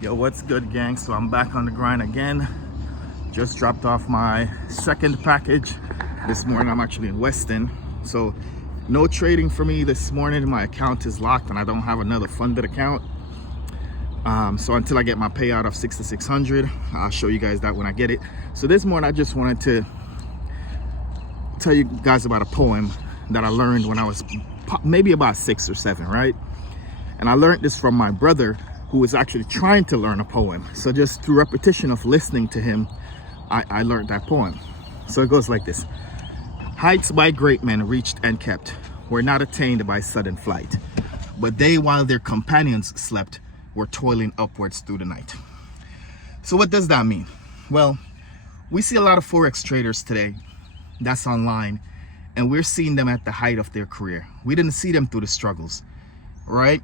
Yo, what's good, gang? So I'm back on the grind again. Just dropped off my second package this morning. I'm actually in Weston, so no trading for me this morning. My account is locked and I don't have another funded account. So until I get my payout of 6,600, I'll show you guys that when I get it. So this morning I just wanted to tell you guys about a poem that I learned when I was maybe about 6 or 7, right? And I learned this from my brother, who was actually trying to learn a poem. So just through repetition of listening to him, I learned that poem. So it goes like this. Heights by great men reached and kept were not attained by sudden flight, but they, while their companions slept, were toiling upwards through the night. So what does that mean? Well, we see a lot of Forex traders today that's online, and we're seeing them at the height of their career. We didn't see them through the struggles, right?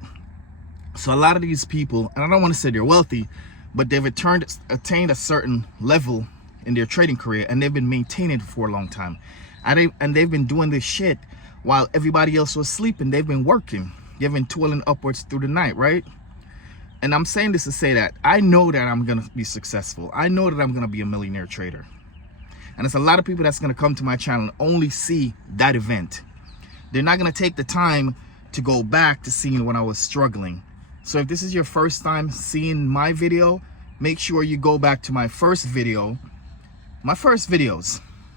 So a lot of these people, and I don't want to say they're wealthy, but they've attained a certain level in their trading career, and they've been maintaining it for a long time. And they've been doing this shit while everybody else was sleeping. They've been working. They've been toiling upwards through the night, right? And I'm saying this to say that I know that I'm going to be successful. I know that I'm going to be a millionaire trader. And there's a lot of people that's going to come to my channel and only see that event. They're not going to take the time to go back to seeing when I was struggling. So if this is your first time seeing my video, make sure you go back to my first videos,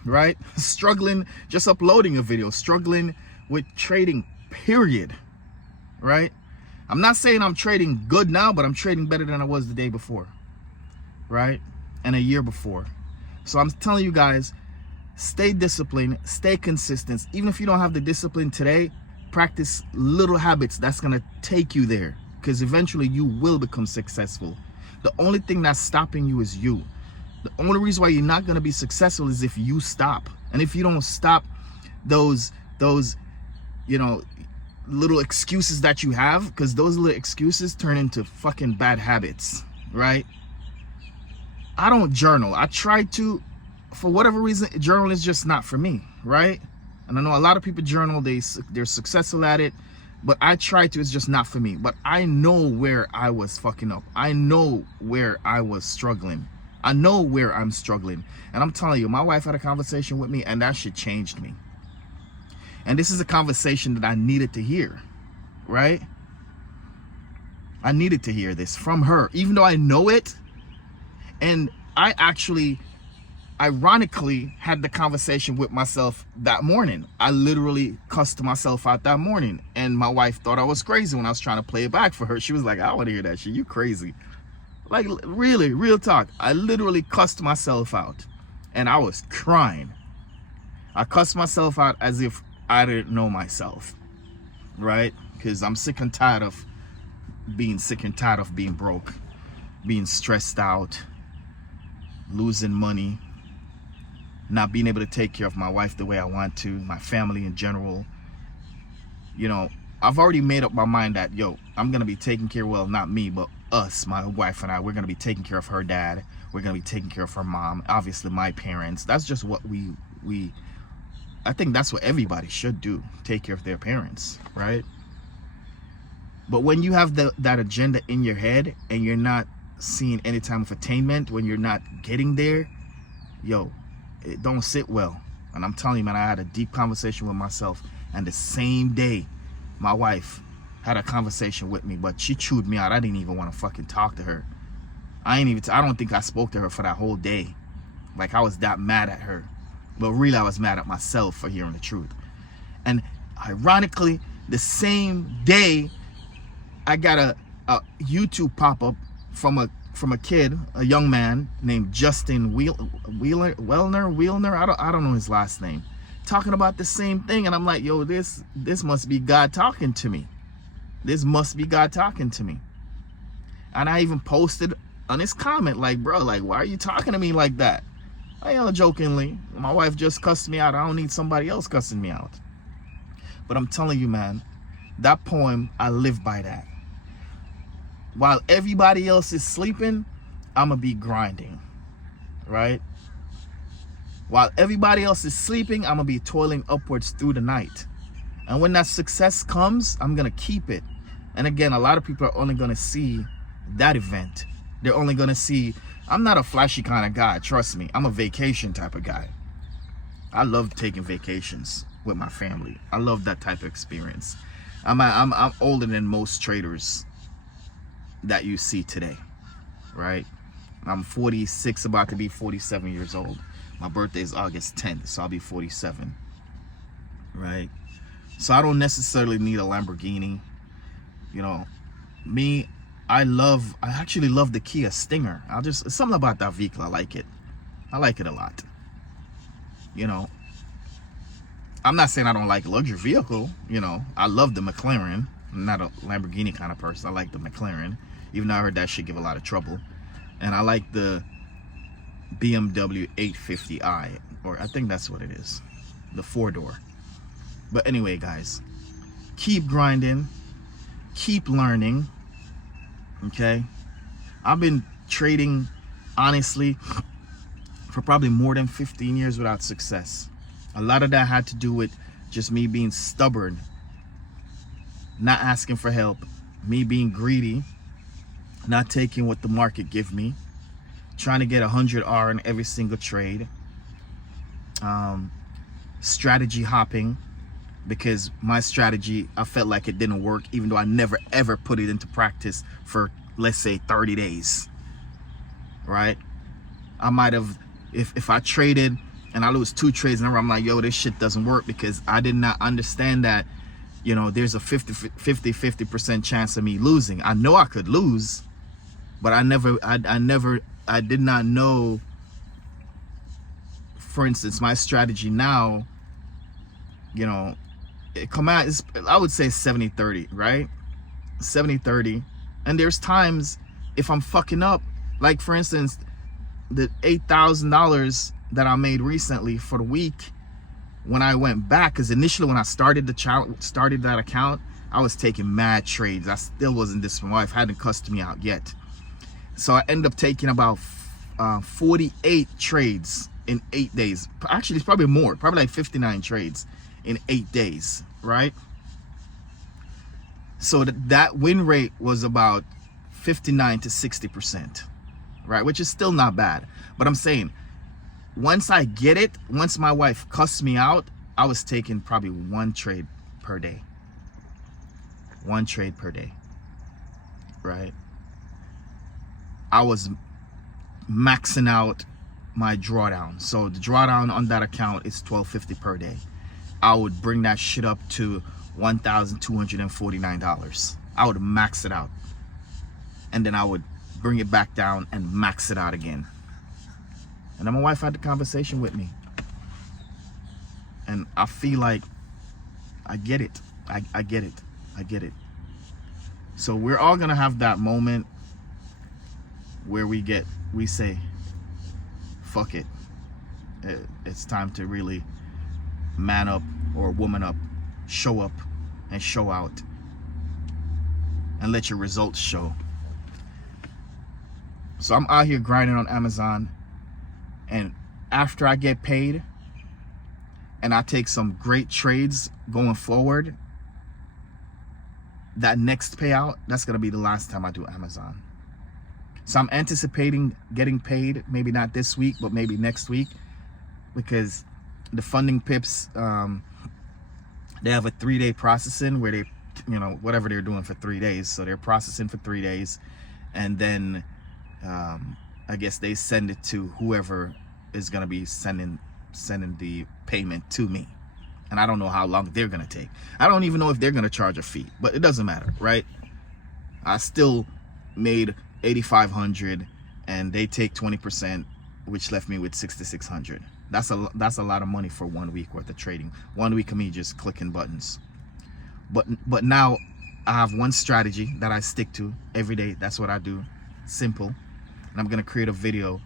right? Struggling, just uploading a video, struggling with trading, period, right? I'm not saying I'm trading good now, but I'm trading better than I was the day before, right? And a year before. So I'm telling you guys, stay disciplined, stay consistent. Even if you don't have the discipline today, practice little habits that's gonna take you there, because eventually you will become successful. The only thing that's stopping you is you. The only reason why you're not going to be successful is if you stop. And if you don't stop those little excuses that you have, because those little excuses turn into fucking bad habits, right? I don't journal. I try to, for whatever reason, journal is just not for me, right? And I know a lot of people journal, they're successful at it. But I try to, it's just not for me. But I know where I was fucking up. I know where I was struggling. I know where I'm struggling. And I'm telling you, my wife had a conversation with me and that shit changed me. And this is a conversation that I needed to hear, right? I needed to hear this from her, even though I know it. And I actually, ironically, had the conversation with myself that morning. I literally cussed myself out that morning, and my wife thought I was crazy when I was trying to play it back for her. She was like, I want to hear that shit, you crazy. Like, really, real talk. I literally cussed myself out, and I was crying. I cussed myself out as if I didn't know myself, right? Because I'm sick and tired of being broke, being stressed out, losing money, not being able to take care of my wife the way I want to, my family in general. You know, I've already made up my mind that, yo, I'm going to be taking care, well, not me, but us, my wife and I, we're going to be taking care of her dad. We're going to be taking care of her mom, obviously my parents. That's just what I think that's what everybody should do, take care of their parents, right? But when you have that agenda in your head and you're not seeing any time of attainment, when you're not getting there, yo, it don't sit well. And I'm telling you, man, I had a deep conversation with myself, and the same day my wife had a conversation with me, but she chewed me out. I didn't even want to fucking talk to her. I don't think I spoke to her for that whole day. Like, I was that mad at her, but really I was mad at myself for hearing the truth. And ironically, the same day I got a YouTube pop-up from a kid, a young man named Justin Wellner. I don't know his last name, talking about the same thing. And I'm like, yo, this must be God talking to me. This must be God talking to me. And I even posted on his comment, like, bro, like, why are you talking to me like that? Jokingly, my wife just cussed me out. I don't need somebody else cussing me out. But I'm telling you, man, that poem, I live by that. While everybody else is sleeping, I'm gonna be grinding, right? While everybody else is sleeping, I'm gonna be toiling upwards through the night. And when that success comes, I'm gonna keep it. And again, a lot of people are only gonna see that event. They're only gonna see, I'm not a flashy kind of guy, trust me. I'm a vacation type of guy. I love taking vacations with my family. I love that type of experience. I'm older than most traders that you see today, right? I'm 46, about to be 47 years old. My birthday is August 10th, so I'll be 47, right? So I don't necessarily need a Lamborghini. You know, me, I actually love the Kia Stinger. It's something about that vehicle. I like it a lot. You know, I'm not saying I don't like a luxury vehicle. You know, I love the McLaren. I'm not a Lamborghini kind of person. I like the McLaren, even though I heard that shit give a lot of trouble. And I like the BMW 850i, or I think that's what it is, the 4-door. But anyway, guys, keep grinding, keep learning. Okay, I've been trading honestly for probably more than 15 years without success. A lot of that had to do with just me being stubborn, not asking for help, me being greedy, not taking what the market give me, trying to get 100R in every single trade, strategy hopping, because my strategy, I felt like it didn't work, even though I never ever put it into practice for, let's say, 30 days, right? I might have, if I traded and I lose 2 trades and I'm like, yo, this shit doesn't work, because I did not understand that, you know, there's a 50% chance of me losing. I know I could lose, but I did not know, for instance, my strategy now, you know, it come out, I would say 70-30, right? 70-30. And there's times if I'm fucking up, like for instance, the $8,000 that I made recently for the week, when I went back, because initially when I started that account, I was taking mad trades. I still wasn't this, my wife hadn't cussed me out yet. So I ended up taking about 48 trades in 8 days. Actually, it's probably more, probably like 59 trades in 8 days, right? So that win rate was about 59 to 60%, right? Which is still not bad. But I'm saying, once I get it, once my wife cussed me out, I was taking probably 1 trade per day. 1 trade per day, right? I was maxing out my drawdown. So the drawdown on that account is $12.50 per day. I would bring that shit up to $1,249. I would max it out, and then I would bring it back down and max it out again. And then my wife had the conversation with me, and I feel like I get it. I get it. I get it. So we're all gonna have that moment where we say, fuck it. It's time to really man up or woman up, show up and show out, and let your results show. So I'm out here grinding on Amazon, and after I get paid and I take some great trades going forward, that next payout, that's gonna be the last time I do Amazon. So I'm anticipating getting paid, maybe not this week, but maybe next week, because the funding pips, they have a 3-day processing where they, you know, whatever they're doing for 3 days. So they're processing for 3 days, and then I guess they send it to whoever is gonna be sending the payment to me. And I don't know how long they're gonna take. I don't even know if they're gonna charge a fee, but it doesn't matter, right? I still made $8,500, and they take 20%, which left me with $6,600. That's a lot of money for 1 week worth of trading. 1 week of me just clicking buttons. But now I have one strategy that I stick to every day. That's what I do. Simple. And I'm gonna create a video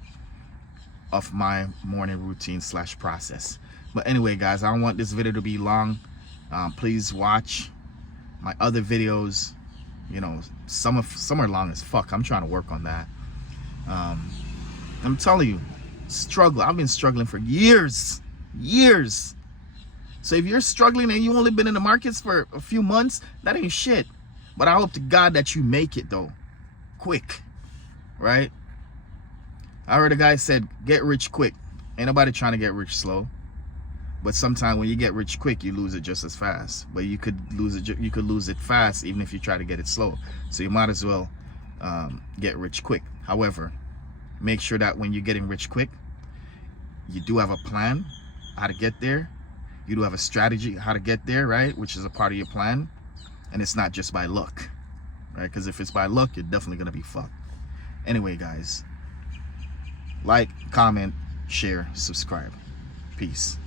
of my morning routine / process. But anyway, guys, I don't want this video to be long. Please watch my other videos. You know, some are long as fuck. I'm trying to work on that. I'm telling you, I've been struggling for years. So if you're struggling and you only been in the markets for a few months, that ain't shit. But I hope to God that you make it though, quick. right? I heard a guy said, get rich quick. Ain't nobody trying to get rich slow. But sometimes when you get rich quick, you lose it just as fast. But you could lose it fast even if you try to get it slow. So you might as well get rich quick. However, make sure that when you're getting rich quick, you do have a plan how to get there. You do have a strategy how to get there, right? Which is a part of your plan. And it's not just by luck, right? Because if it's by luck, you're definitely going to be fucked. Anyway, guys, like, comment, share, subscribe. Peace.